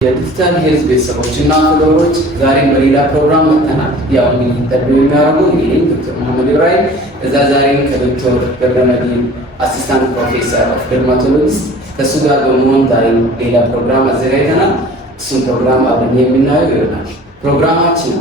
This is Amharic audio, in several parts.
የዲጂታል ሄልዝ ቤተሰቦችና ፎሎወሮች ዛሬም በሌላ ፕሮግራም መጥተናል። ያው ኢንተርቪው የሚያደርጉ እኔ ዶክተር መሐመድ ኢብራሂም እዛ ዛሬም ከዶክተር ገብረመድህን አሲስታንት ፕሮፌሰር ኦፍ ደርማቶሎጂስት ከእሱ ጋር በመሆን ዛሬ ሌላ ፕሮግራም አዘጋጅተናል። እሱም ፕሮግራም አብረን የምናየው ይሆናል። ፕሮግራማችን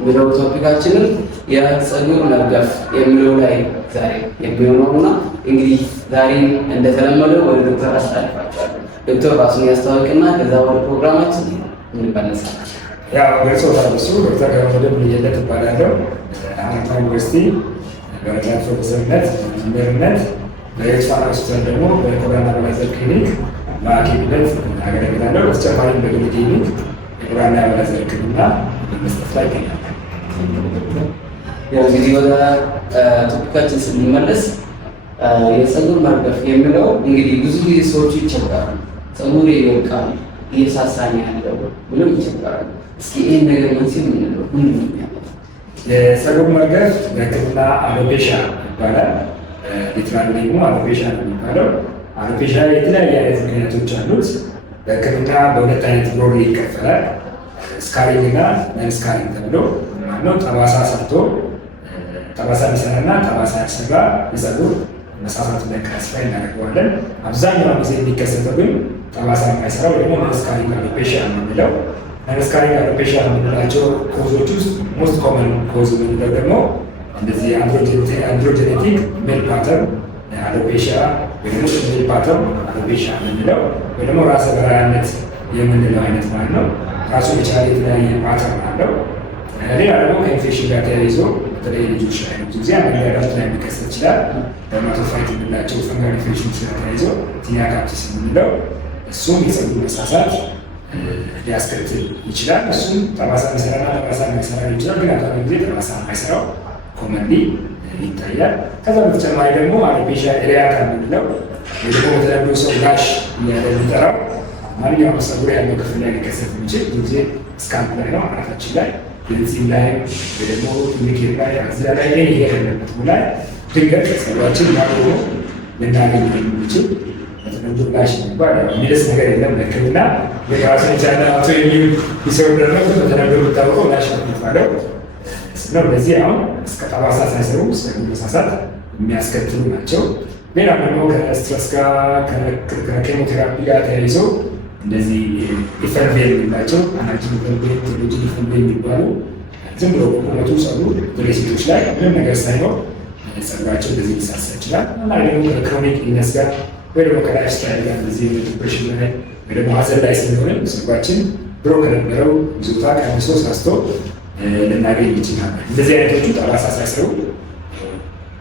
የሚለው ቶፒካችንን የፀጉር መርገፍ የሚለው ላይ ዛሬ የሚሆነውና እንግዲህ ዛሬ እንደተለመደው ወደ ዶክተር አስተላልፋቸዋለሁ። ዶክተር ራሱን ያስተዋውቅና ከዛ ወደ ፕሮግራማችን እንመለሳለን። ያው ገጽታው እሱ ዶክተር ገብረመድህን ብየለት እባላለሁ። አማራ ዩኒቨርሲቲ በረዳት ፕሮፌሰርነት መምህርነት በኤክስፋር ሆስፒታል ደግሞ በቆዳና አባላዘር ክሊኒክ በሐኪምነት አገለግላለሁ። በተጨማሪም በግል ክሊኒክ የቆዳና አባላዘር ሕክምና በመስጠት ላይ ይገኛል። ያው እንግዲህ ወደ ቶፒካችን ስንመለስ የፀጉር መርገፍ የሚለው እንግዲህ ብዙ ጊዜ ሰዎች ይቸገራሉ። ፀጉር ይወልቃል፣ እየሳሳኝ ያለው ብለው ይቸገራሉ። እስኪ ይህን ነገር መንስኤው ምንድን ነው? ምን የሚያመጣው የፀጉር መርገፍ በሕክምና አሎፔሺያ ይባላል። ሊትራሊ ደግሞ አሎፔሺያ ነው የሚባለው። አሎፔሺያ የተለያየ አይነት ምክንያቶች አሉት። በሕክምና በሁለት አይነት ብሮድ ይከፈላል። ስካሪንግ እና ነን ስካሪንግ ተብሎ ማነው ጠባሳ ሰርቶ ጠባሳ የሚሰራና ጠባሳ ያልሰራ የፀጉር መሳሳት ላይ ክላሲፋይ እናደርገዋለን። አብዛኛው ጊዜ የሚከሰተው ግን ጠባሳ የማይሰራው ደግሞ ነን ስካሪንግ አሎፔሺያ የምንለው። ነን ስካሪንግ አሎፔሺያ የምንላቸው ኮዞች ውስጥ ሞስት ኮመን ኮዝ የምንለው ደግሞ እንደዚህ አንድሮጀኔቲክ ሜል ፓተርን አሎፔሺያ ወይ ደግሞ ሜል ፓተርን አሎፔሺያ የምንለው ወይ ደግሞ ራሰ በራያነት የምንለው አይነት ማለት ነው። ራሱ የቻለ የተለያየ ፓተርን አለው። ሌላ ደግሞ ከኢንፌክሽን ጋር ተያይዞ በተለይ ልጆች ላይ ብዙ ጊዜ አመጋገብ ላይ ሊከሰት ይችላል። ደርማቶፋይት የምንላቸው ፈንጋል ኢንፌክሽን ጋር ተያይዞ ቲኒያካፕቲስ የምንለው እሱም የፀጉር መሳሳት ሊያስከትል ይችላል። እሱም ጠባሳ የሚሰራና ጠባሳ የማይሰራ ይችላል። ግን አብዛኛው ጊዜ ጠባሳ የማይሰራው ኮመንሊ ይታያል። ከዛ በተጨማሪ ደግሞ አሎፔሺያ ኤሪያታ የምንለው ወይ ደግሞ በተለምዶ ሰው ላሽ እያለ የሚጠራው ማንኛውም ፀጉር ያለው ክፍል ላይ ሊከሰት የሚችል ብዙ ጊዜ ስካልፕ ላይ ነው፣ አናታችን ላይ የዚህ ላይ ወይ ደግሞ ሚኬር ላይ አዝላ ላይ ይሄ ያለበት ላይ ድንገት ፀጉራችን ማቆሞ ልናገኝ የምንችል በተለምዶ ላሽ የሚባል የሚደርስ ነገር የለም። ለሕክምና የራሱን የቻለ አቶ የሚሆን ይሰው ደረግ በተለምዶ የሚታወቀው ላሽ የሚባለው ነው። በዚህ አሁን እስከ ጠባሳ ሳይሰሩ እስከ መሳሳት የሚያስከትሉ ናቸው። ሌላ ደግሞ ከስትረስ ጋር ከኬሞቴራፒ ጋር ተያይዞ እንደዚህ ኢፈርቬል የሚላቸው አናጅን ኢፈርቬል፣ ቴሎጂን ኢፈርቬል የሚባሉ ዝም ብሎ ቁመቱ ፀጉር በሴቶች ላይ ምንም ነገር ሳይኖር ፀጉራቸው እንደዚህ ሊሳሳ ይችላል። እና ደግሞ ከክሮኒክ ኢልነስ ጋር ወይ ደግሞ ከላይፍ ስታይል ጋር እንደዚህ ዲፕሬሽን ላይ ወይ ደግሞ ሀዘን ላይ ስንሆን ፀጉራችን ድሮ ከነበረው ይዞታ ቀንሶ ሳስቶ ልናገኝ ይችላል። እንደዚህ አይነቶቹ ጠባሳ ሳይሰሩ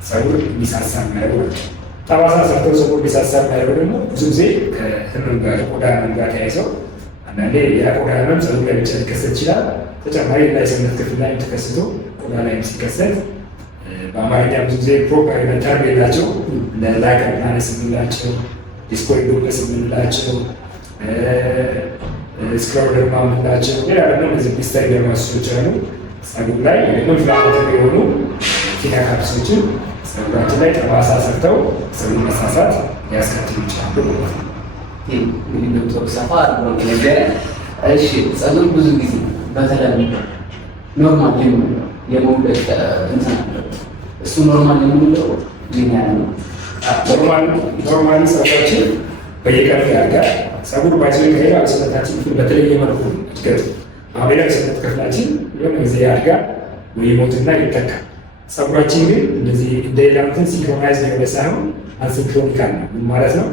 ፀጉር ሊሳሳ የሚያደርጉ ናቸው። ጠባሳ ሰርተው ፀጉር ሊሳሳ የሚያደርጉ ደግሞ ብዙ ጊዜ ከህመም ጋር ቆዳ ህመም ጋር ተያይዘው አንዳንዴ የቆዳ ህመም ፀጉር ላይ ብቻ ሊከሰት ይችላል። ተጨማሪ ላይ ሰውነት ክፍል ላይ ተከስቶ ቆዳ ላይ ሲከሰት በአማርኛ ብዙ ጊዜ ፕሮፐር ተርም የላቸው ለላይከር ፕላነስ የምንላቸው ዲስኮይዶፕስ የምንላቸው ስክለሮደርማ የምንላቸው ሌላ ደግሞ እነዚህ ፒስታሪ ደርማቶሶች አሉ። ፀጉር ላይ ደግሞ ኢንፍላማቶሪ የሆኑ ቲኒያካፕቲሶችን ፀጉራችን ላይ ጠባሳ ሰርተው ፀጉር መሳሳት ሊያስከትሉ ይችላሉ ማለት ነው። እንግዲህ ዶክተር ሰፋ አድርጎ ነገር እሺ፣ ፀጉር ብዙ ጊዜ በተለምዶ ኖርማል የምንለው የመውደቅ እንትን አለው። እሱ ኖርማል የምንለው ምን ያህል ነው? ኖርማሊ ፀጉራችን በየቀኑ ያድጋል። ፀጉር ባይዘው ከሌላ ሰውነታችን ክፍል በተለየ መልኩ እድገቱ አሁን ሌላ ሰውነት ክፍላችን የሆነ ጊዜ ያድጋል ወይ ሞትና ይተካል። ፀጉራችን ግን እንደዚህ እንደ ሌላ እንትን ሲንክሮናይዝ የሆነ ሳይሆን አንሲንክሮኒካል ነው። ምን ማለት ነው?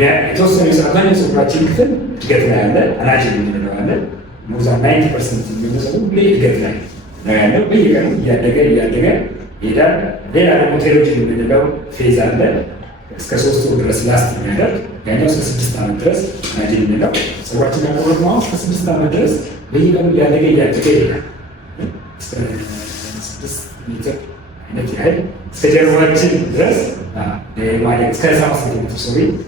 የተወሰኑ አብዛኛው ፀጉራችን ክፍል እድገት ላይ ያለ አናጅን የምንለው አለ። ሞዛ 90% የሚሆነው ሁሌ እድገት ላይ ነው ያለው። በየቀኑ እያደገ ይሄዳል። ሌላ ደግሞ ቴሎጂን የምንለው ፌዝ አለ። እስከ 3 ወር ድረስ ላስት የሚያደርግ ያኛው እስከ 6 ዓመት ድረስ አናጅን የምንለው ፀጉራችን ያቆረጥ ነው። እስከ 6 ዓመት ድረስ በየቀኑ እያደገ ይሄዳል። እስከ 6 ሜትር አይነት ያህል እስከ ጀርባችን ድረስ ማደግ እስከ 7 ሴንቲሜትር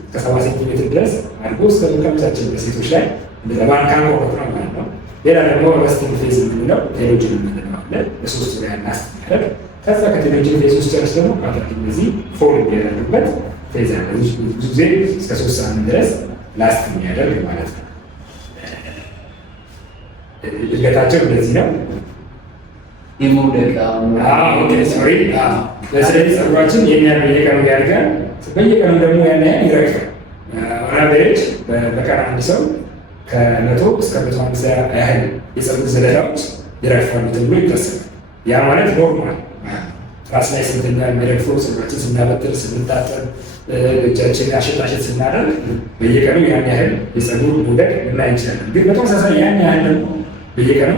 እስከ 7 ሴንቲሜትር ድረስ አድጎ እስከ መቀመጫችን በሴቶች ላይ ለባንካ ቆረጥ ነው ማለት ነው። ሌላ ደግሞ ረስቲንግ ፌዝ የምንለው ቴሎጂን የምንለው አለ። ለ3 ወር ያህል ላስት የሚያደርግ ከዛ ከቴሎጂን ፌዝ ውስጥ ጨርስ ደግሞ ፓተርክ እነዚህ ፎርም የሚያደርጉበት ፌዝ አለ። ብዙ ጊዜ እስከ 3 ሳምንት ድረስ ላስት የሚያደርግ ማለት ነው። እድገታቸው እንደዚህ ነው። የመውደቅ ስለዚህ ፀጉራችን የሚያ በየቀኑ ያድጋል። በየቀኑ ደግሞ ያን ያህል ይረግፋል። አቨሬጅ በቀን አንድ ሰው ከ100 እስከ 150 ያህል የፀጉር ዘለላዎች ይረግፋሉ ተብሎ ይታሰባል። ያ ማለት ኖርማል ራስ ላይ ስንተኛ የሚረግፈው ፀጉራችን ስናበጥር፣ ስንታጠብ፣ እጃችን አሸታሸት ስናደርግ በየቀኑ ያን ያህል የፀጉር መውደቅ ልናይ እንችላለን። ግን በተመሳሳይ ያን ያህል ደግሞ በየቀኑ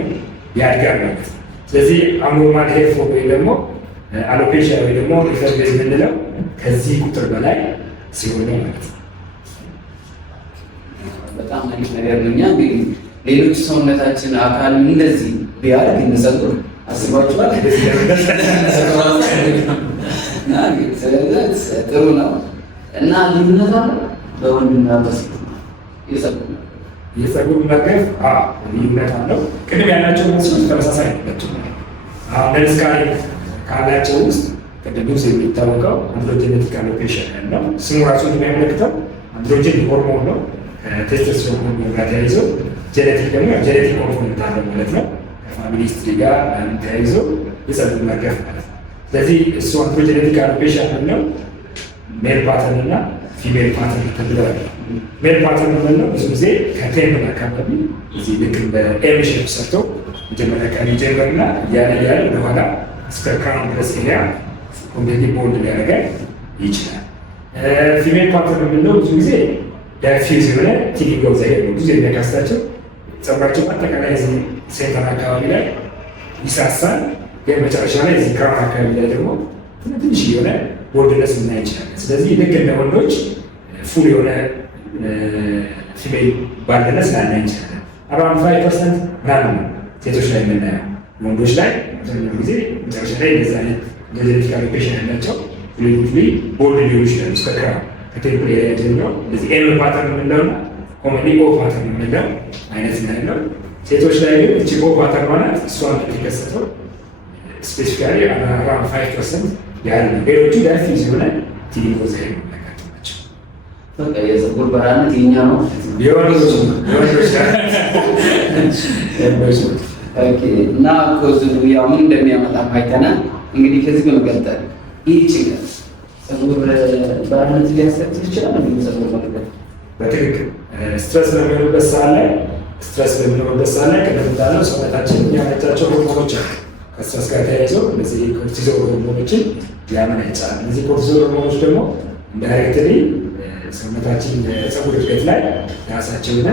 ያድጋል ማለት ነው። ስለዚህ አብኖርማል ሄር ፎል ወይ ደግሞ አሎፔሺያ ወይ ደግሞ ሪፈርቤዝ የምንለው ከዚህ ቁጥር በላይ ሲሆን ነው ማለት ነው። በጣም አሪፍ ነገር ነው። እኛ እንግዲህ ሌሎች ሰውነታችን አካል እንደዚህ ቢያደርግ እንሰጡር አስባችኋል? ስለዚህ ጥሩ ነው እና ልዩነት አለ በወንድና በሴት የፀጉር መርገፍ ልዩነት አለው። ቅድም ያላቸው መስሎች ተመሳሳይ ናቸው። አሁን ለምሳሌ ካላቸው ውስጥ ቅድም ውስጥ የሚታወቀው አንድሮጀኔቲክ አሎፔሺያ ያለው ስሙ ራሱ የሚያመለክተው አንድሮጀን ሆርሞን ነው። ቴስቶስትሮን ሆርሞን ጋር ተያይዞ ጄኔቲክ ደግሞ ጄኔቲክ ኮምፖነንት አለው ማለት ነው። ከፋሚሊ ሂስትሪ ጋር ተያይዞ የፀጉር መርገፍ ማለት ነው። ስለዚህ እሱ አንድሮጀኔቲክ አሎፔሺያ ነው። ሜል ፓተርን እና ፊሜል ፓተርን ተብለዋል። ሜል ፓተርን የምንለው ብዙ ጊዜ ከቴምፕል አካባቢ እዚህ ልክ በኤም ሼፕ ሰርቶ መጀመሪያ ቀን ይጀምርና እያለ ወደኋላ እስከ ክራውን ድረስ ኤሪያ ኮምፕሊትሊ ቦልድ ሊያደርገን ይችላል። ፊሜል ፓተርን የምንለው ብዙ ጊዜ ዳይፊውዝ የሆነ ቲኒንግ ኦፍ ዘ ሄር ነው። ብዙ የሚያካስታቸው ፀጉራቸው አጠቃላይ እዚህ ሴንተር አካባቢ ላይ ይሳሳል፣ ግን መጨረሻ ላይ እዚህ ክራውን አካባቢ ላይ ደግሞ ትንሽ የሆነ ቦልድነስ ልናይ እንችላለን። ስለዚህ ልክ እንደ ወንዶች ፉል የሆነ ፊሜል ባልድነስ ላናይ እንችላለን። 45% ምናምን ነው ሴቶች ላይ የምናየው። ወንዶች ላይ አብዛኛው ጊዜ መጨረሻ ላይ እንደዚህ አይነት ጄኔቲክ አሎፔሺያ ያላቸው ቦልድ ሊሆኑ ይችላሉ። እስከ ክራውን ከቴምፕል ኤሪያ ጀምሮ እንደዚህ ኤም ፓተርን የምንለውና ኮመንሊ ኦ ፓተርን የምንለው አይነት ነው ያለው። ሴቶች ላይ ግን እቺ ኦ ፓተርን ማለት እሷ የምትከሰተው ስፔሲፊካሊ 5% ያህል ነው። ሌሎቹ ዳይፊውዝ የሆነ ቲኒንግ ኦፍ ዘ ሄር የሚያጋጥሙ ናቸው። በቃ የፀጉር በራነት የኛ ነው የወንዶች እና ኮዝኑ ያው ምን እንደሚያመጣ አይተናል። እንግዲህ ከዚህ በመቀጠል ይህ ጭንቀት ፀጉር በራነት ሊያስከትል ይችላል። ፀጉር መርገፍ በትክክል ስትረስ በሚሆንበት ሰዓት ላይ ቅድም እንዳለው ሰውነታችን የሚያመነጫቸው ሆርሞኖች አሉ። ከስትረስ ጋር ተያይዘው እነዚህ ኮርቲዞል ሆርሞኖችን ያመነጫል። እነዚህ ኮርቲዞል ሆርሞኖች ደግሞ ዳይሬክትሊ ሰውነታችን ፀጉር እድገት ላይ የራሳቸው የሆነ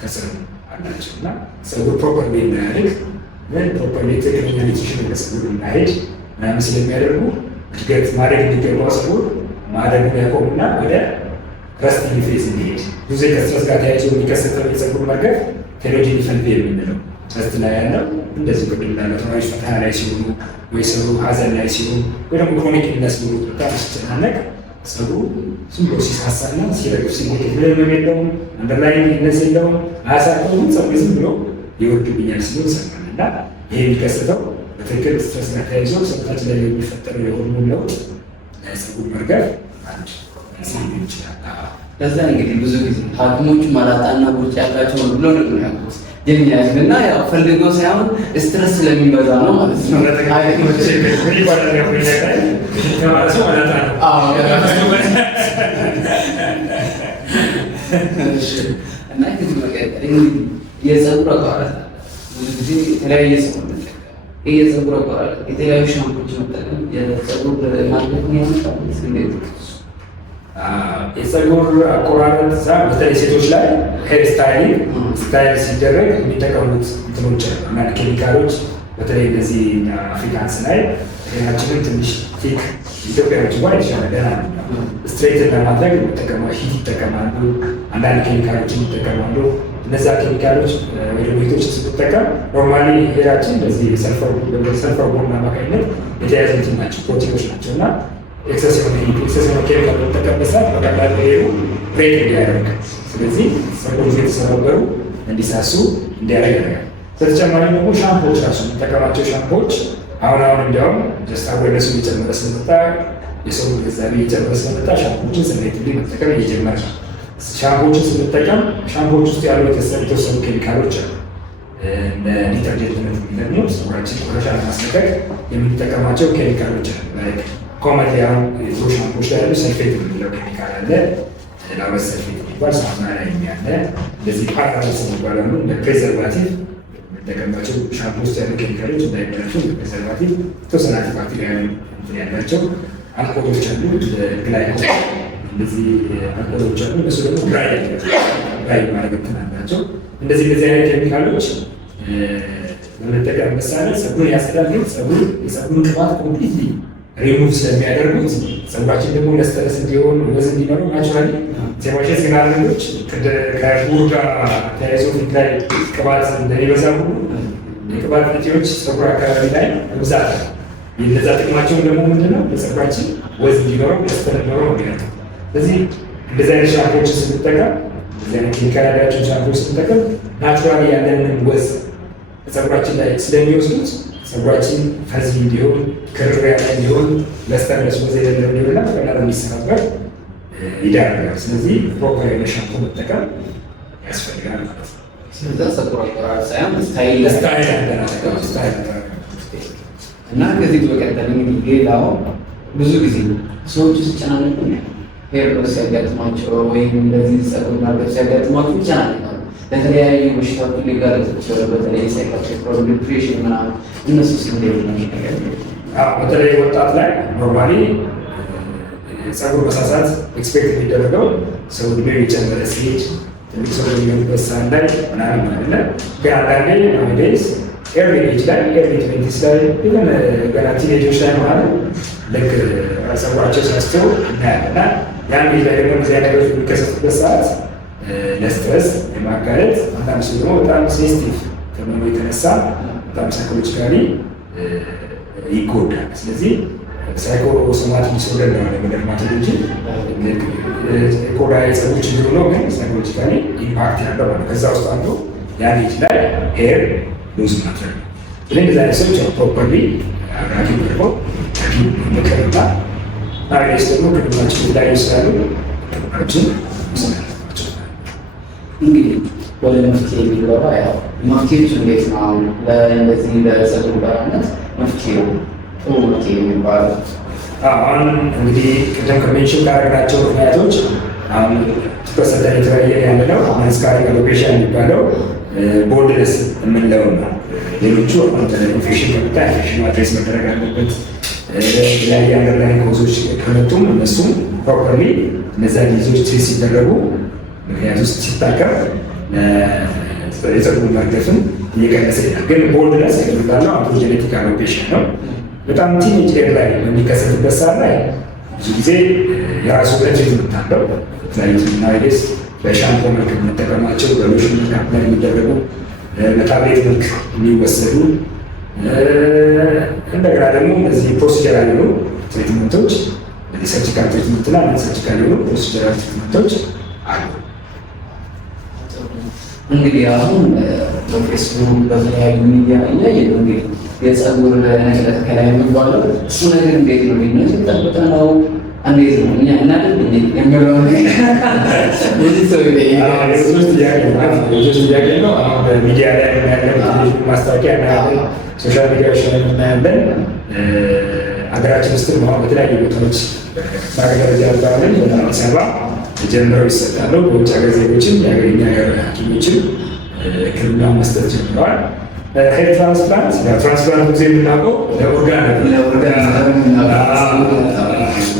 ተጽዕኖ አላቸው እና ፀጉር ፕሮፐርሊ እንዳያድግ ፕሮፐርሊ ትክክለኛ ኒትሪሽን ወደ ፀጉር እንዳይሄድ ምናምን ስለሚያደርጉ እድገት ማድረግ እንዲገባው ፀጉር ማደጉን ያቆምና ወደ ረስቲንግ ፌዝ እንዲሄድ ብዙ ከስትረስ ጋር ተያይዞ የሚከሰተው የፀጉር መርገፍ ቴሎጂኒክ የምንለው ረስት ላይ ያለው እንደዚህ ቅድም እንዳለው ተማሪዎች ፈተና ላይ ሲሆኑ ወይ ሰሩ ሀዘን ላይ ሲሆኑ ወይ ደግሞ ክሮኒክ ኢልነስ ኖሮ በጣም ሲጨናነቅ ፀጉሩ ዝም ብሎ ሲሳሳና ሲረግፍ ሲሞት ምንም የለውም፣ አንደርላይን ኢልነስ የለውም፣ አያሳክሙም፣ ፀጉር ዝም ብሎ ይወርድብኛል ሲሉ ይሰማል። እና ይሄ የሚከሰተው በትክክል ስትረስ ጋር ተያይዞ ሰውነታችን ላይ የሚፈጠረው የሆርሞን ለውጥ ፀጉር መርገፍ አንድ ሊሆን ይችላል። ከዛ እንግዲህ ብዙ ጊዜ ሐኪሞቹ ማላጣና ቦርጭ ያላቸውን ብሎ ነው ያሉት የሚያዝም እና ያው ፈልገው ሳይሆን ስትረስ ስለሚበዛ ነው ማለት ነው። እና ከዚህ መቀጠል የፀጉር አቋራጭ ብዙ ጊዜ የተለያየ ሰው ይህ የፀጉር አቋራጭ የተለያዩ ሻምፖች መጠቀም የፀጉር ማድረግን ያመጣል። እንዴት የፀጉር አቆራረጥ በተለይ ሴቶች ላይ ሄር ስታይል ሲደረግ የሚጠቀሙት እንትኖች አንዳንድ ኬሚካሎች በተለይ እነዚህ አፍሪካንስ ላይ ሄራችንን ትንሽ ቲክ ኢትዮጵያዎች ዋ የተሻለ ደህና ነው ስትሬትን ለማድረግ ሂት ይጠቀማሉ። አንዳንድ ኬሚካሎችን ይጠቀማሉ። እነዛ ኬሚካሎች ወይ ደግሞ ሂቶችን ስንጠቀም ኖርማሊ ሄራችን በዚህ ሰልፈር ቦርን አማካኝነት የተያያዙ እንትን ናቸው ፕሮቲኖች ናቸው እና ኤክሰስ የሆነ ኬሚካል በተጠቀምበት ሰዓት በቀላሉ ሄሩ ብሬክ እንዲያደርግ ስለዚህ ፀጉሮች የተሰባበሩ እንዲሳሱ እንዲያደርግ ያደርጋል። በተጨማሪ ደግሞ ሻምፖዎች ራሱ የሚጠቀማቸው ሻምፖዎች አሁን እንዲያውም ጀስት አዌርነሱ እየጨመረ ስለመጣ የሰው ግንዛቤ እየጨመረ ስለመጣ ሻምፖዎችን ስሜትሊ መጠቀም እየጀመረ ነው። ሻምፖዎችን ስንጠቀም ሻምፖዎች ውስጥ ያሉ የተወሰኑ ኬሚካሎች አሉ። ለዲተርጀንትነት የሚጠቅሙ ፀጉራችን ቆሻሻ ለማስለቀቅ የምንጠቀማቸው ኬሚካሎች አሉ። ላይክ ኮመንት ያሁን የድሮ ሻምፖች ላይ ያሉ ሰልፌት የምንለው ኬሚካል አለ። ላበት ሰልፌት የሚባል ሳሙና ላይ ያለ እንደዚህ ፓራስ የሚባሉ እንደ ፕሬዘርቫቲቭ የምንጠቀምባቸው ሻምፖ ውስጥ ያሉ ኬሚካሎች እንዳይበላሹ ፕሬዘርቫቲቭ የተወሰነ አንቲባክቴሪያ ያላቸው አልኮሎች አሉ። ግላይኮል እንደዚህ አልኮሎች አሉ። እነሱ ደግሞ ድራይ ማድረግ እንትን አላቸው። እንደዚህ አይነት ኬሚካሎች በመጠቀም ምሳሌ ፀጉርን ያስዳል። ግን የፀጉሩን ቅባት ኮምፕሊትሊ ሪሙቭ ስለሚያደርጉት ፀጉራችን ደግሞ ለስተረስ እንዲሆን ወዝ እንዲኖረው ናቹራሊ ሴባሽን ሲናረጎች ከሽሁር ጋር ተያይዞ ፊት ላይ ቅባት እንደሚበዛ ሁሉ የቅባት እጢዎች ፀጉር አካባቢ ላይ ብዛት ነው። የነዛ ጥቅማቸውን ደግሞ ምንድነው? ለፀጉራችን ወዝ እንዲኖረው ለስተር እንዲኖረው ነው። ስለዚህ እንደዚህ አይነት ሻምፖችን ስንጠቀም እንደዚህ አይነት ኬሚካል ያላቸውን ሻምፖች ስንጠቀም ናቹራሊ ያለንን ወዝ ፀጉራችን ላይ ስለሚወስዱት ፀጉራችን ፈዚ እንዲሆን ክርር ያለ እንዲሆን ለስተርነስ ወዝ የሌለው እንዲሆንና በቀላሉ እንዲሰባበር ይዳረጋል። ስለዚህ ፕሮፐር የሆነ ሻምፖ መጠቀም ያስፈልጋል ማለት ነው። ስለዚህ ፀጉር አቆራረጥ ሳይሆን ስታይል እና ከዚህ በቀጠል እንግዲህ ሌላው ብዙ ጊዜ ሰዎች ሲጨናነቁ ሄር ሎስ ሲያጋጥማቸው ወይም እንደዚህ ፀጉር ማርገፍ ሲያጋጥማቸው ይጨናነቃሉ። ለተለያዩ በሽታዎች ሊጋለጡ ይችላሉ። በተለይ ሳይኮሎጂካል ዲፕሬሽን ምናምን እነሱ እንዴት ነው የሚያደርጉት? በተለይ ወጣት ላይ ኖርማሊ ፀጉር መሳሳት ኤክስፔክት የሚደረገው ሰው ዕድሜው የጨመረ ሲሄድ ትልቅ ሰው የሚሆንበት ሰዓት ላይ ምናምን አይደለ። ግን አንዳንዴ ናውዴይስ ኤርሊ ኤጅ ላይ ኤርሊ ትዌንቲስ ላይ ኢቨን ገና ቲኔጆች ላይ ማለት ልክ ፀጉራቸው ሲያስተው እናያለና ያን ጊዜ ላይ ደግሞ እዚያ ነገሮች የሚከሰቱበት ሰዓት ለስትረስ የማጋለጥ አንዳንድ ሰው ደግሞ በጣም ሴንሲቲቭ ከመሆኑ የተነሳ በጣም ሳይኮሎጂካሊ ይጎዳል። ስለዚህ ሳይኮሶማቲክ ዲስኦርደር ነው የደርማቶሎጂ ቆዳ የፀጉር ችግር ነው፣ ግን ሳይኮሎጂካሊ ኢምፓክት ያለው ነው። ከዛ ውስጥ አንዱ ያን ኤጅ ላይ ሄር ሉዝ ማድረግ ነው። ስለዚህ እንደዚህ አይነት ሰዎች ፕሮፐርሊ ሐኪም ቀርቦ ሐኪም ምክርና ናይስ ደግሞ ክልላችን ላይ ይስራሉ ችን እንግዲህ ወደ መፍትሄ የሚገባ ያው መፍትሄዎች እንዴት ነው? አሁን ለእንደዚህ ለፀጉር ባራነት መፍትሄው ጥሩ መፍትሄ የሚባለው አሁን እንግዲህ ቅድም ከሜንሽን ካደረግናቸው ምክንያቶች አሁን ተሰጠን የተለያየ ያለ ነው። ማስካሪንግ አሎፔሻ የሚባለው ቦልድነስ የምንለው ነው። ሌሎቹ ኢንፌክሽን ከመጣ ኢንፌክሽን አድሬስ መደረግ አለበት። የተለያየ ሀገር ላይ ኮዞች ከመጡም እነሱም ፕሮፐርሊ እነዛ ጊዜዎች ትሪት ሲደረጉ ምክንያቱ ውስጥ ሲታከም የፀጉር መርገፍን እየቀነሰ ይላል። ግን ቦልድነስ የሚባለው አንድሮጀኔቲክ አሎፔሻ ነው። በጣም ቲኔጅ ኤር ላይ በሚከሰትበት ሰዓት ላይ ብዙ ጊዜ የራሱ ትሪትመንት አለው። ናይዴስ በሻምፖ መልክ የምንጠቀማቸው በሎሽን መልክ ላይ የሚደረጉ በታብሌት መልክ የሚወሰዱ እንደገና ደግሞ እነዚህ ፕሮሲጀራል የሆኑ ትሪትመንቶች ሰርጂካል ትሪትመንትና ሰርጂካል የሆኑ ፕሮሲጀራል ትሪትመንቶች አሉ። እንግዲህ አሁን በፌስቡክ በተለያዩ ሚዲያ እያየን ነው እንግዲህ የፀጉር ነቅለ ተከላ የሚባለው እሱ ነገር እንዴት ነው ሊነው ሲጠበቀ ነው እንዴት ነው እኛ እናደርግ የሚለው የዚህ ሰው ጥያቄ ነው። አሁን በሚዲያ ላይ የምናያለን፣ ማስታወቂያ እናያለን፣ ሶሻል ሚዲያዎች ላይ የምናያለን። ሀገራችን ውስጥ በተለያዩ ቦታዎች በሀገር ደረጃ ባለን ወደ አዲስ አበባ ጀምረው ይሰጣሉ። በውጭ ሀገር ዜጎችም የኛ ሀገር ሐኪሞችም ሕክምና መስጠት ጀምረዋል። ሄር ትራንስፕላንት ትራንስፕላንት ጊዜ የምናውቀው ለኦርጋን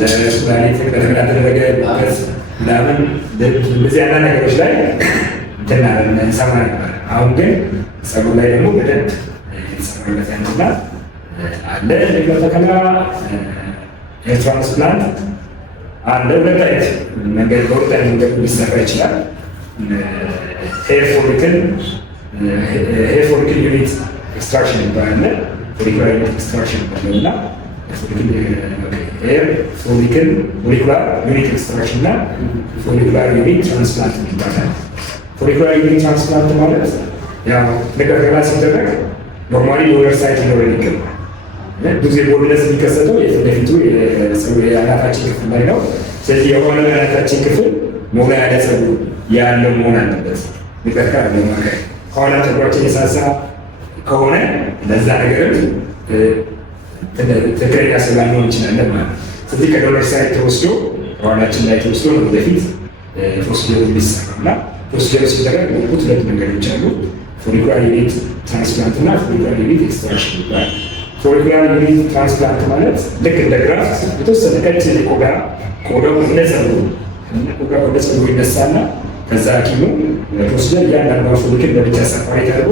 ለፕላኔት ከተደረገ በት ምናምን እንደዚህ አንዳንድ ነገሮች ላይ እንሰማ ነበር። አሁን ግን ፀጉር ላይ ደግሞ በደንብ የተሰራበት ያንና አለ። ነቅለ ተከላ ሄር ትራንስፕላንት አለ። ሁለት አይነት መንገድ በሁለት አይነት መንገድ ሊሰራ ይችላል። ሄር ፎሊክል ዩኒት ኤክስትራክሽን ይባላል። ፎሊኩላር ዩኒት ኤክስትራክሽን ይባላል እና ሄር ፎሊኩላር ዩኒት ኤክስትራክሽን እና ፎሊኩላር ዩኒት ትራንስፕላንት ይባላል። ፎሊኩላር ዩኒት ትራንስፕላንት ማለት ያው ነቅለ ተከላ ሲደረግ ኖርማሊ የወር ሳይት ሊኖረን ይገባል። ብዙ ጊዜ ቦልድነስ የሚከሰተው የፊት ለፊቱ የአናታችን ክፍል ላይ ነው። ስለዚህ የሆነ የአናታችን ክፍል ሞላ ያለ ፀጉር ያለው መሆን አለበት። ንቀት ለማካሄድ ከኋላ ፀጉራችን የሳሳ ከሆነ ለዛ ነገርም ትክክለኛ ስጋ ሊሆን እንችላለን ማለት ነው። ስለዚህ ከዶነር ሳይት ተወስዶ ከኋላችን ላይ ተወስዶ ነው ወደፊት ፕሮሲጀሩ የሚሰራው እና ፕሮሲጀሩ ሲደረግ ሁለት መንገዶች አሉ። ፎሊኩላር ዩኒት ትራንስፕላንት እና ፎሊኩላር ዩኒት ኤክስትራክሽን ይባላል። ፎሊኩላር ዩኒት ትራንስፕላንት ማለት ልክ እንደ ግራፍት የተወሰነ ቀጭን ቆዳው እንደ ፀጉሩ ይነሳና ከዛ ሐኪሙ ፕሮሲጀር እያንዳንዷ ፎሊክል በብቻ ሰፓሬት አድርጎ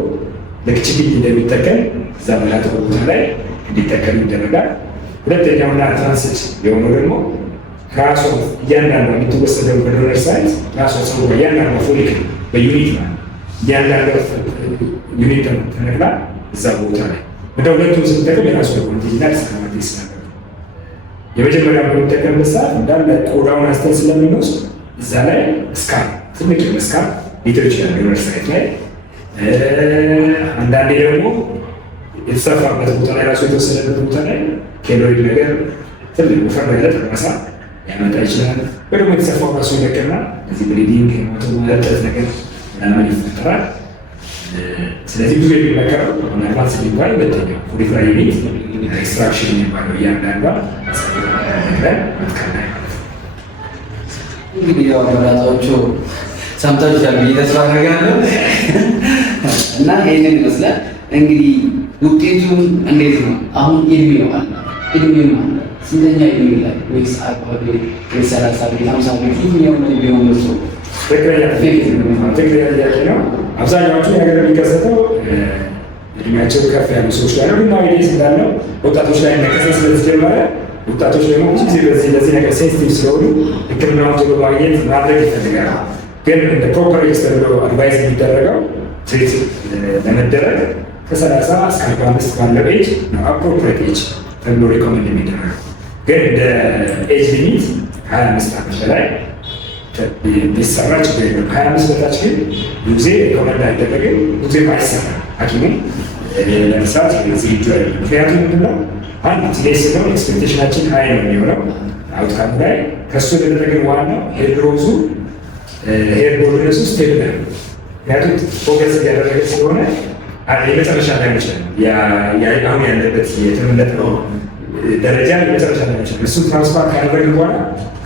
ልክ ችግኝ እንደሚጠቀም እዛ መላጥ ቦታ ላይ እንዲጠቀም ይደረጋል። ሁለተኛውና ትራንስት የሆነው ደግሞ ራሷ እያንዳንዷ የምትወሰደው በዶነር ሳይት ራሷ ፀጉሯ እያንዳንዷ ፎሊክል በዩኒት ማለት እያንዳንዷ ዩኒት ተነቅላ እዛ ቦታ ላይ ወደ ሁለቱም ስንጠቀም የራሱ ዲጂና ዲስካማቴስ ነበር። የመጀመሪያ በምንጠቀምበት ሰዓት እንዳለ ቆዳውን አስተን ስለምንወስድ እዛ ላይ እስካን ትልቅ የሆነ እስካን ሊተር ይችላል ዶነር ሳይት ላይ። አንዳንዴ ደግሞ የተሰፋበት ቦታ ላይ ራሱ የተወሰደበት ቦታ ላይ ኬሎይድ ነገር ትልቅ ወፈር ያለ ጠባሳ ያመጣ ይችላል። ወይ ደግሞ የተሰፋው ራሱ ይለቅና እዚህ ብሊዲንግ ሞቶ መለጠት ነገር ምናምን ይፈጠራል። ስለዚህ ብዙ የሚመከረው ምናልባት ስለሚባል ሁለተኛው ፎሊኩላር ዩኒት ኤክስትራክሽን የሚባለው እያንዳንዷ ነገር መትከል ላይ ማለት ነው። እንግዲህ ያው መላጣዎቹ ሰምታችኋል ብዬ ተስፋ አደርጋለሁ እና ይህንን ይመስላል። እንግዲህ ውጤቱን እንዴት ነው አሁን እድሜው አለ እድሜው አለ ስንተኛ እድሜ ላይ ወይስ 40 ቤት ወይስ 30 ቤት 50 ቤት የትኛው ነው ቢሆን ነው? ትክክለኛ ጥያቄ ነው። አብዛኛዎቹ ነገር የሚከሰተው እድሜያቸው ከፍ ያሉ ሰዎች ላይ ነው። ግን ናዊዴስ እንዳለው ወጣቶች ላይ መከሰት ስለተጀመረ ወጣቶች ደግሞ ብዙ ጊዜ ለዚህ ነገር ሴንሲቲቭ ስለሆኑ ሕክምናውን ቶሎ ማግኘት ማድረግ ይፈልጋል። ግን እንደ ፕሮፐር ተብሎ አድቫይስ የሚደረገው ትሪት ለመደረግ ከ30 እስከ 45 ባለው ኤጅ ነው አፕሮፕሬት ኤጅ ተብሎ ሪኮመንድ የሚደረገው። ግን እንደ ኤጅ ሊሚት 25 ዓመት በላይ ሊሰራ ችግር የለም። 25 በታች ግን ብዙ ጊዜ ሪኮመንድ አይደረግም። ብዙ ጊዜ አይሰራም። ሐኪሙም ለመስራት ዝግጁ አይደለም። ምክንያቱም ምንድነው አንድ ሌስ ነው ኤክስፔክቴሽናችን ሀይ ነው የሚሆነው አውትካም ላይ ከእሱ የተደረገን ዋናው ሄር ግሮዙ ሄር ቦልነሱ ስቴብል ነው። ምክንያቱም ፎከስ እያደረገ ስለሆነ የመጨረሻ ላይ ይችላል አሁን ያለበት የተመለጠው ደረጃ የመጨረሻ ላይ ይችላል። እሱ ትራንስፕላንት ካደረግን በኋላ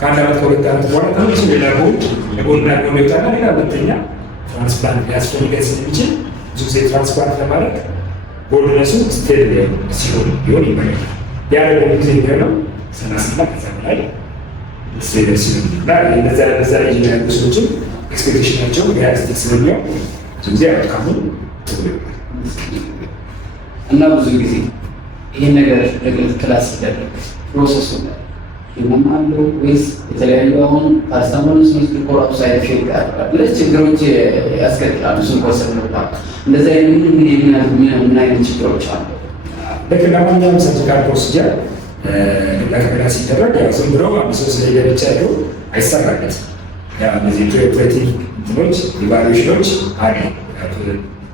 ከአንድ ዓመት ከሁለት ዓመት በኋላ ተመልሶ ሌላ ጎንና ጎን ይወጣና ሌላ ሁለተኛ ትራንስፕላንት ሊያስፈልገን ስለሚችል ብዙ ጊዜ ትራንስፕላንት ለማድረግ ቦልነሱ ስቴብል ሲሆን ቢሆን ይመረጣል። ያ ደግሞ ጊዜ የሚሆነው 30 ከዛ በላይ ስቴብል ሲሆን እነዛ ላይ ያሉ ሰዎችን ኤክስፔክቴሽናቸው ሪያሊስቲክ ስለሚሆን ብዙ ጊዜ አውትካሙ ጥሩ እና ብዙ ጊዜ ይህን ነገር ክላስ ሲደረግ ፕሮሰሱ ህመም አለው ወይስ የተለያዩ አሁን ፓስታሞንስ ኮራፕ ሳይድ ኢፌክት አለ ችግሮች ያስከትላሉ? እሱን ኮሰብ ነው እንደዚህ አይነት ምን አይነት ችግሮች አሉ? ልክ ለማንኛውም ሰርጂካል ፕሮሲጀር ለካሜራ ሲደረግ ያው ዝም ብሎ አምስት ስለየ ብቻ ያለው አይሰራለትም። ያው እነዚህ ፕሪኦፕሬቲቭ እንትኖች ኢቫሉዌሽኖች አሉ።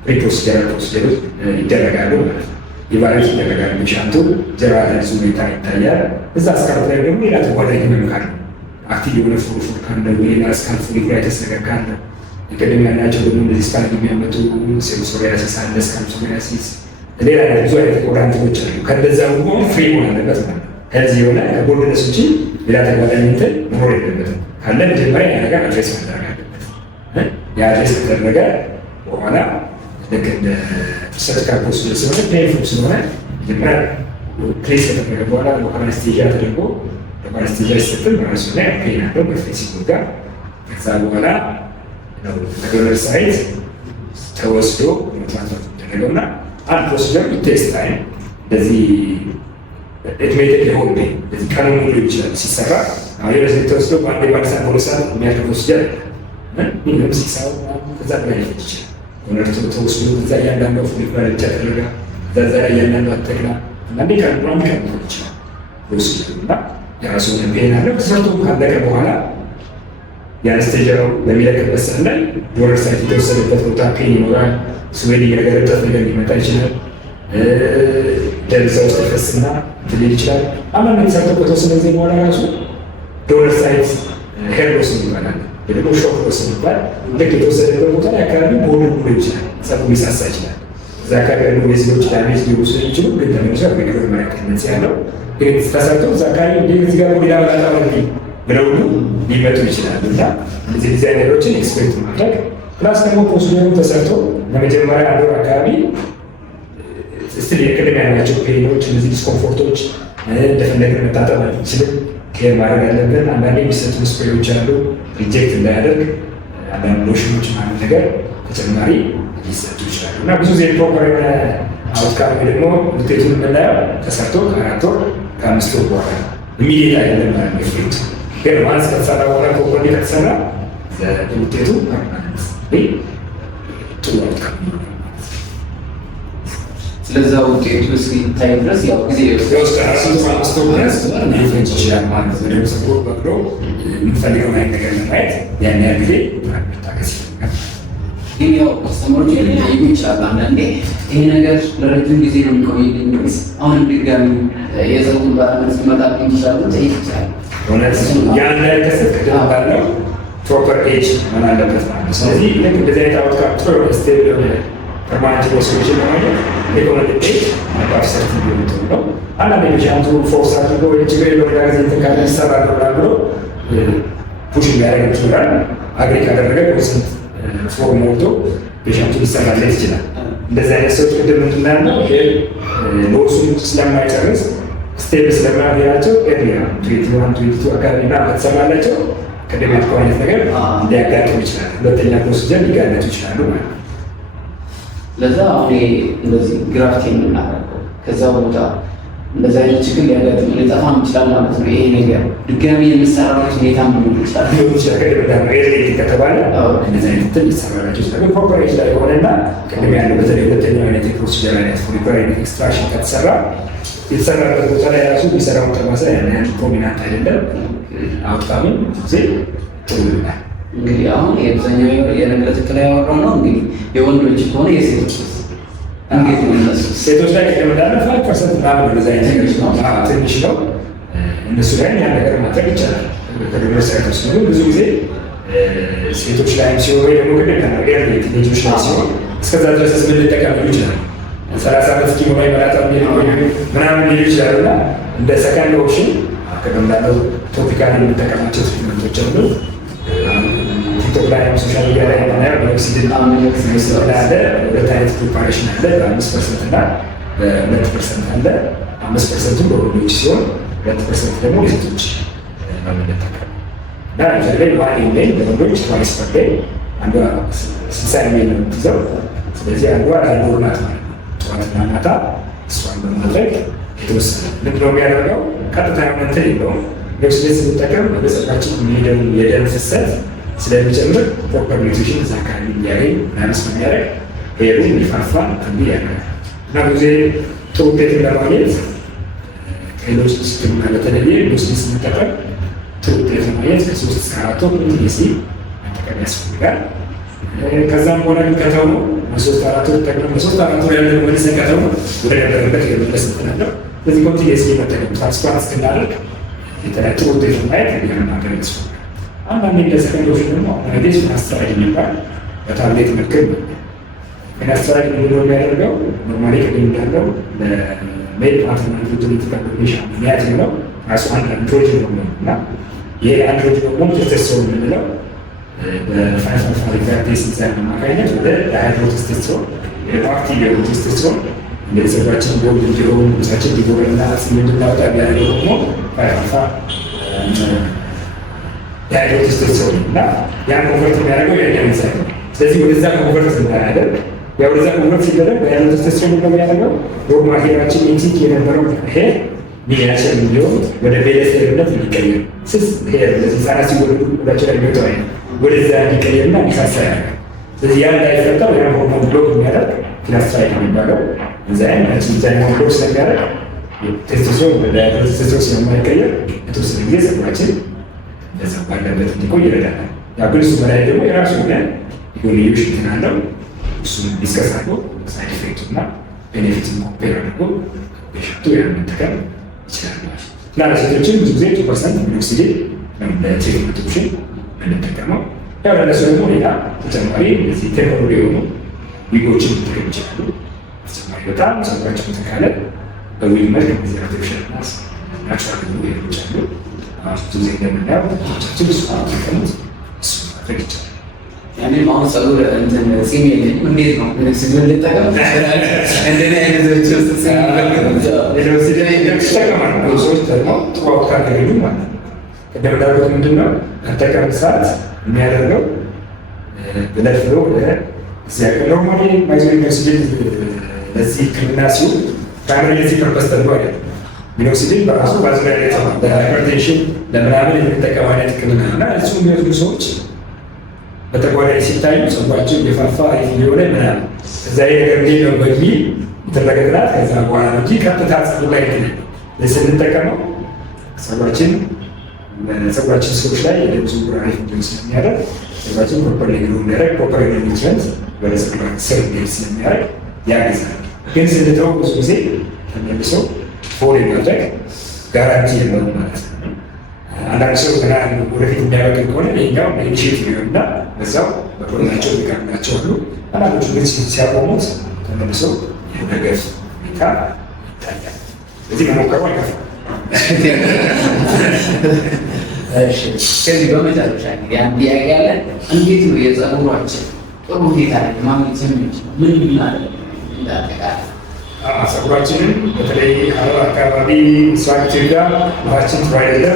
ፕሪፕሮሲጀራል ፕሮሲጀሮች ይደረጋሉ ማለት ነው። ኢቫሉዌት ይደረጋል። ፔሻንቱ ጀርባ ላይ ብዙ ሁኔታ ይታያል። እዛ ስካልፕ ላይ ደግሞ ሌላ ተጓዳኝ ህመም ካለ አክቲቭ የሆነ ፎርፎር ካለ ሌላ ስካልፕ ፎሊኩላይተስ ነገር ካለ የቀደም ያላቸው ደግሞ እንደዚህ ስካልፕ የሚያመጡ ሴሮሶሪያሲስ አለ፣ ስካልፕ ሶሪያሲስ ሌላ ብዙ አይነት ቆዳ እንትኖች አሉ። ከእንደዛ ደግሞ ፍሪ መሆን አለበት ማለት ነው። ከዚህ የሆነ ከቦልነስ ውጭ ሌላ ተጓዳኝ እንትን መኖር የለበትም። ካለ መጀመሪያ ያ ነገር አድሬስ መደረግ አለበት። ያ አድሬስ ከተደረገ በኋላ ልክ እንደ ሰርጂካል ፕሮሲጀር ስለሆነ ፔንፉል ስለሆነ መጀመሪያ ፕሌስ ከተደረገ በኋላ አናስቴዥያ ተደርጎ አናስቴዥያ ሲሰጥም በራሱ ላይ ፔን አለው መርፌ ሲወጋ ከዛ በኋላ ከዶነር ሳይት ተወስዶ ትራንስፕላንት የሚደረገው እና አንድ ፕሮሲጀር ቴስት ታይም እንደዚህ ኤድሜትድ የሆነ እንደዚህ ቀኑ ሙሉ ይችላል ሲሰራ አሁን የረስ ተወስዶ በአንድ ባክሳ ፖሊሳ የሚያደርግ ፕሮሲጀር ሚኒመም 6 ሰዓት ከዛ በላይ ሊፈጅ ይችላል። ዶነር ተወስዶ ከዛ እያንዳንዱ ፎሊኩላር ብቻ ተደረጋ ከዛ ላይ እያንዳንዱ አተግና አንዴ ቀን ሊሆን ይችላል ፕሮሲጀሩ እና የራሱ ፔን አለው። ተሰርቶ ካለቀ በኋላ የአነስቴዥያው በሚለቅበት ሰዓት ላይ ዶነር ሳይት የተወሰደበት ቦታ ፔን ይኖራል። ስዌል የገረጠት ነገር ሊመጣ ይችላል። ደርዛ ውስጥ ይፈስና ትልል ይችላል። አማን ተሰርቶ ከተወሰነ ጊዜ በኋላ ራሱ ዶነር ሳይት ሄር ሎስ ይባላል። ደግሞ ሾክ ሎስ የሚባል ልክ የተወሰደበት ቦታ ላይ አካባቢ ቦርዱ ብሎ ይችላል፣ ጸጉሩ ሊሳሳ ይችላል። እዛ አካባቢ ያሉ ቬዝሎች ዳሜጅ ሊሆኑ ስለሚችሉ ግን ተመልሶ በግብር መለክትነት ያለው ግን ተሰርቶ እዛ አካባቢ እዚህ ጋር ሌላ በላጣ ብለው ሁሉ ሊመጡ ይችላሉ። እና እዚህ ዲዛይነሮችን ኤክስፔክት ማድረግ ፕላስ ደግሞ ፕሮሲጀሩ ተሰርቶ ለመጀመሪያ አንድ ወር አካባቢ ስቲል የቅድም ያላቸው ፔኖች እነዚህ ዲስኮምፎርቶች እንደፈለግን መታጠብ አንችልም፣ ኬር ማድረግ ያለብን። አንዳንዴ የሚሰጡ ስፕሬዎች አሉ ሪጀክት እንዳያደርግ አንዳንድ ሎሽኖች ማለት ነገር ተጨማሪ ሊሰጡ ይችላሉ። እና ብዙ ጊዜ ፕሮፐር የሆነ አውትካም ወይ ደግሞ ውጤቱን የምናየው ተሰርቶ ከ4 ወር ከ5 ወር በኋላ ኢሚዲየት አይደለም ማለት ነው። ፍሩት ግን ማለት ከተሰራ በኋላ ፕሮፐርሊ ከተሰራ ውጤቱ ፐርማነንት ጥሩ አውትካም ነው። ስለዛ ውጤቱ እስኪታይ ድረስ ያው ጊዜ ይወስዳል። ሰፖርት በቅዶ የምንፈልገው አይነት ነገር ለማየት ያን ያህል ጊዜ መታገስ ይፈልጋል። ግን ያው ከስተመሮች ሊለያዩ ይችላል። አንዳንዴ ይሄ ነገር ለረጅም ጊዜ ነው የሚቆይልኝ ወይስ አሁንም ድጋሚ የፀጉር ባለመት ሲመጣብኝ ይችላሉ ጠይቅ ይችላል። እውነት ያ እንዳይከሰት ቅድም ባለው ፕሮፐር ኤጅ ምን አለበት ማለት ነው። ስለዚህ ልክ እንደዚህ አይነት አውትካም ጥሩ ስቴብል የሆነ ፐርማነንት ሶሉሽን ለማግኘት የሆነ ኤጅ አፕሰርት ሊሆን ነው። አንዳንድ ፔሻንቱ ፎርስ አድርጎ ችግር የለውም ጋዜ ተካለ ይሰራል ብሎ ፑሽ ሊያደርግ ይችላል። አግሪ ካደረገ ኮንሰንት ፎርም ሞልቶ ፔሻንቱ ሊሰራለት ይችላል። እንደዚህ አይነት ሰዎች ቅድም ምንድናለው ሎሱን ስለማይጨርስ ስቴብል ስለማያቸው ኤርሊያ 21 አካባቢ ና ከተሰራላቸው ቅድም ያልከው አይነት ነገር ሊያጋጥም ይችላል። ሁለተኛ ፕሮሲጀር ሊጋለጡ ይችላሉ ማለት ነው። ለዛ አሁን እንደዚህ ግራፍት የምናደርገው ከዛ ቦታ እንደዚህ አይነት ችግር ሊያጋጥም ሊጠፋም ይችላል ማለት ነው። ይሄ ነገር ድጋሚ የምሰራበት ሁኔታ ምን ይችላል ከተባለ እንደዚህ አይነት ሊሰራላቸው ይችላል። ፕሮፐሬት ላይ ሆነና ቅድም ያለው በተለይ ሁለተኛው አይነት የፕሮሲጀር አይነት ፎሊኩላር ኤክስትራክሽን ከተሰራ የተሰራበት ቦታ ላይ ራሱ የሚሰራውን ጠባሳ ያን ያህል ፕሮሚናንት አይደለም። አውትካምን ጊዜ ጥሩ ይሆናል። እንግዲህ አሁን የአብዛኛው የነገር ትክክል ያወራው ነው። እንግዲህ የወንዶች ከሆነ የሴቶች እንዴት ነው? እነሱ ሴቶች ላይ ከተመዳለ 5% ምናምን እንደዛ አይነት ነገር ነው፣ ትንሽ ነው። እነሱ ላይ ያን ነገር ማድረግ ይቻላል። ከግብረ ሳይቶች ነው ብዙ ጊዜ ሴቶች ላይ ሲሆን ወይ ደግሞ ግን ነገር ቲኔጆች ላይ ሲሆን እስከዛ ድረስ ምን ልጠቀም ይችላል 30 ዓመት እስኪ ሞባይል መላጣ ምናምን ሊሉ ይችላሉ። እና እንደ ሰከንድ ኦፕሽን ከገምዳለው ቶፒካል የምንጠቀማቸው ትሪትመንቶች አሉ። ቲክቶክ ላይ ሶሻል ሚዲያ ላይ የምናየው ኦክሲጅን አለ። ሁለት አይነት ፕሪፓሬሽን አለ፣ በ5% እና በ2% አለ። 5% በወንዶች ሲሆን 2% ደግሞ ሴቶች ነው የምንጠቀመው። እና ለምሳሌ ዋን ኢሜል ለወንዶች ትዋይስ ፐር ዴይ አንዷ 60 ኢሜል ነው የምትይዘው። ስለዚህ አንዷ ለአንድ ወር ናት ማለት ነው። ጠዋትና ማታ እሷን በማድረግ የተወሰነ ልክ ነው የሚያደርገው። ቀጥታ እንትን የለውም። ኦክሲጅን ስንጠቀም በፀጉራችን የሚሄደውን የደም ፍሰት ስለሚጨምር ፕሮፐር ኒውትሪሽን እዛ አካባቢ እንዲያገኝ ምናምን ስለሚያደርግ ሄሩ እንዲፋፋ እንዲ ያደርጋል። እና ብዙ ጥሩ ውጤት ለማግኘት ከሌሎች ሕክምና በተለየ ኦክሲጅን ስንጠቀም ጥሩ ውጤት ለማግኘት ከ3 እስከ 4 ወር ሲ መጠቀም ያስፈልጋል። ከዛም በኋላ ግን ከተው ነው በ3-4 ወር ጠቅመን በ3-4 ወር ያለ መልሰን ከተው ነው ወደ ነበረበት የመለስ እንትናለው። በዚህ ኮንቲኒስ መጠቀም ትራንስፕላንት እስክናደርግ የተለያዩ ጥሩ ውጤት ለማየት ያን ማድረግ ያስፈልጋል። አንዳንድ እንደ ሰከንዶች ደግሞ አናዴስ ፊናስተራይድ የሚባል በታብሌት መልክም ነው። ፊናስተራይድ ምንድን ነው የሚያደርገው? ኖርማሊ ቅድም እንዳለው ለሜል ፓተርን አንድሮጅን ኮምቢኔሽን ምክንያት ነው ራሱ አንድ አንድሮጅን ነው እና ይሄ አንድሮጅን ነው ቴስቶስተሮን የምንለው በ5 አልፋ ሪዳክቴስ ኢንዛይም አማካኝነት ወደ ሃይድሮቴስቶስተሮን አክቲቭ የሆነ ቴስቶስተሮን እንደዚህ ፀጉራችን ቦልድ እንዲሆን ቁሳችን እንዲጎበና እንድናወጣ የሚያደርገው ደግሞ 5 አልፋ የሃይድሮቴስቶስተሮን እና ያን ኮንቨርት የሚያደርገው የደም ኢንዛይም ነው። ስለዚህ ወደዛ ኮንቨርት እንዳያደርግ ወደዛ ኮንቨርት ሲደረግ በሃይድሮቴስቶስተሮን ነው የሚያደርገው ኖርማል ሄራችን ኢንቲክ የነበረው ሄር ሚሊያችን እንዲሆን ወደ ቬለስ ሄርነት እንዲቀየር ስስ ሄር ለዚህ ሳራ ሲወለዱ ወዳቸው ላይ የሚወጣው አይነት ወደዛ እንዲቀየርና እንዲሳሳ ያደርጋል። ስለዚህ ያ እንዳይፈጠር ያን ሆርሞን ብሎክ የሚያደርግ ፊናስተራይድ የሚባለው ኢንዛይም ኢንዛይም ብሎክ ስለሚያደርግ ቴስቶስተሮን ወደ ሃይድሮቴስቶስተሮን ስለማይቀየር የተወሰነ ጊዜ ፀጉራችን እንደዛ ባለበት እንዲቆይ ይረዳናል። ያ ግን እሱ በላይ ደግሞ የራሱ የሆነ የጎንዮሽ እንትን አለው። እሱን ዲስከስ አድርጎ ሳይድ ኢፌክቱ እና ቤኔፊትን ኮምፔር አድርጎ ፔሸንቱ ያን መጠቀም ይችላል ማለት ነው። እና ለሴቶችም ብዙ ጊዜ 2% ሚኖክሲዲል ለትሪትመንት ኦፕሽን የምንጠቀመው ያው ለነሱ ደግሞ ሌላ ተጨማሪ እዚህ ቴክኖሎጂ የሆኑ ዊጎችን መጠቀም ይችላሉ። ተጨማሪ በጣም ፀጉራቸው ተካለ በዊግ መልክ ጊዜ አርቲፊሻል ናቹራል ዊጎች አሉ። ብዙ ጊዜ እንደምናየው ቻችን ብዙ ተጠቀሙት እሱ ማድረግ ይቻላል። ያኔም አሁን ፀጉር እንትን ፂም የለኝም እንዴት ነው ምን ልጠቀም? እንደኔ አይነቶች ውስጥ ይጠቀማሉ ሰዎች ደግሞ ጥሩ አውታ ገኙ ማለት ነው። ቅድም እንዳልኩት ምንድን ነው አጠቃሚ ሰዓት የሚያደርገው ብለድ ፍሎ እዚህ ያቀ ኖርማሊ ማይዞሚኖሲድን ለዚህ ሕክምና ሲሆን ፕራይመሪ ለዚህ ፐርፐስ ተብሎ አይደለም። ሚኖክሲዲን በራሱ ባዙሪያ ላይ ለሃይፐርቴንሽን ለምናምን የምንጠቀም አይነት ሕክምና እና እሱ የሚወስዱ ሰዎች በተጓዳኝ ሲታዩ ፀጉራቸው የፋፋ የሆነ ምናምን እዛ ነገር እንዴት ነው በሚል የተረጋግጣት ከዛ በኋላ ነው እንጂ ቀጥታ ፀጉር ላይ ስንጠቀመው ፀጉራችን ሰዎች ላይ የደም ዝውውር አሪፍ እንዲሆን ስለሚያደርግ ፀጉራችን ፕሮፐር ግሮ እንዲያደርግ ፕሮፐር ኒውትሪየንት ወደ ፀጉር ስር እንዲሄድ ስለሚያደርግ ያግዛል። ግን ስንተው ብዙ ጊዜ ተመልሶ ፎል የማድረግ ጋራንቲ የለውም ማለት ነው። አንዳንድ ሰው ገና ወደፊት የሚያደርግ ከሆነ ይሄኛው ኢኒሼቲቭ ይሆንና በዛው በፕሮግራማቸው ይቀርናቸው አሉ። አንዳንዶቹ ግን ሲያቆሙት ተመልሰው የመገፍ ሁኔታ ይታያል። እዚህ መሞከሩ አይከፋም። ከዚህ በመጨረሻ ያን ጥያቄ ያለን እንዴት ነው የፀጉራችን ጥሩ ሁኔታ ላይ ማግኘት የምንችለው? ምን አለ እንዳጠቃላይ ፀጉራችንን በተለይ ሀረር አካባቢ ምስራቅ ኢትዮጵያ ውሃችን ጥሩ አይደለም።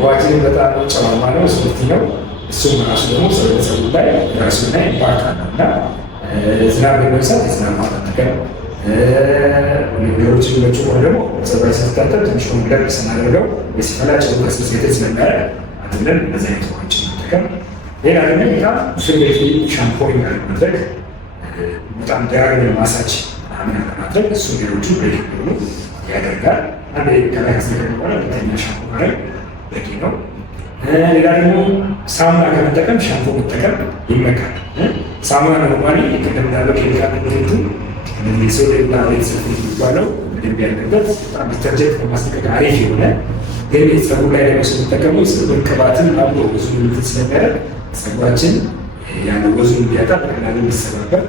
ውሃችንን በጣም ጨዋማ ነው፣ ስሙቲ ነው። እሱም ራሱ ደግሞ ፀጉር ላይ ራሱ ላይ ኢምፓክት አለው እና ዝናብ በመብዛት የዝናብ ማጠቀም ነገሮችን በጭ ሆነ ደግሞ ፀጉር ሲታጠብ ትንሽ ኮንግለር ስናደርገው የሲፈላ ጨው ከስሴት ስለሚያደርግ አትለን በዚህ አይነት ውሃችን መጠቀም። ሌላ ደግሞ በጣም ፍሬ ሻምፖ ማድረግ በጣም ደጋግመን ማሳጅ ማድረግ እሱ ሌሎቹ በቂ ሆኑ ያደርጋል። አንድ ከላይ ከስነገር በኋላ ሁለተኛ ሻምፖ ማድረግ በቂ ነው። ሌላ ደግሞ ሳሙና ከመጠቀም ሻምፖ መጠቀም ይመካል። ሳሙና ኖርማሊ ቅድም እንዳለው ኬሚካል ንቱ እነዚህ ሶዲየምና ቤተሰብ የሚባለው በደንብ ያለበት በጣም ዲተርጀንት በማስጠቀቅ አሪፍ የሆነ ግን ፀጉር ላይ ደግሞ ስንጠቀሙ የፀጉር ቅባትን አብሮ ብዙ ምልክት ስለሚያደርግ ፀጉራችን ያን ወዙን እንዲያጣ በቀላሉ እንዲሰባበር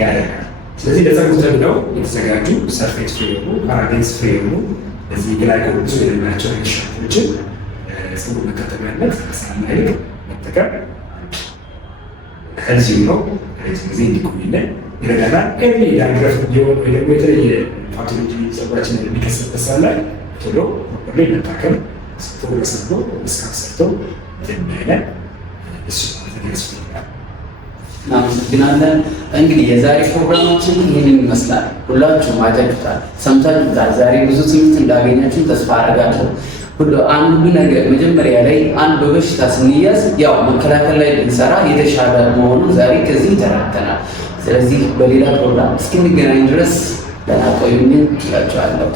ያደርጋል። ስለዚህ ለፀጉር ተብለው የተዘጋጁ ሰርፌስ ፍሪ የሆኑ ፓራቤንስ ፍሪ የሆኑ እዚህ ግላይኮል ብዙ የሌላቸው ሻምፖዎችን ፀጉር መታጠቢያነት ከሳሙና ይልቅ መጠቀም ከዚሁ ነው። ረጅም ጊዜ እንዲቆይልን ይረዳናል። ኤርሊ ዳንድረፍ ቢሆን ወይ ደግሞ የተለየ ፓቶሎጂ ፀጉራችን የሚከሰትበት ሰዓት ላይ ቶሎ ፕሮፐርሊ መታከም ቶሎ ሰርቶ እስካፍ ሰርቶ የሚያይለን እሱ ያስፈልጋል። እናመሰግናለን። እንግዲህ የዛሬ ፕሮግራማችን ይህንን ይመስላል። ሁላችሁም አይታችሁታል፣ ሰምታችሁታል። ዛሬ ብዙ ትምህርት እንዳገኛችሁ ተስፋ አደርጋለሁ። አንዱ ነገር መጀመሪያ ላይ አንድ በበሽታ ስንያዝ ያው መከላከል ላይ ብንሰራ የተሻለ መሆኑን ዛሬ ከዚህ ተረድተናል። ስለዚህ በሌላ ፕሮግራም እስክንገናኝ ድረስ ደህና ቆዩኝ እላችኋለሁ።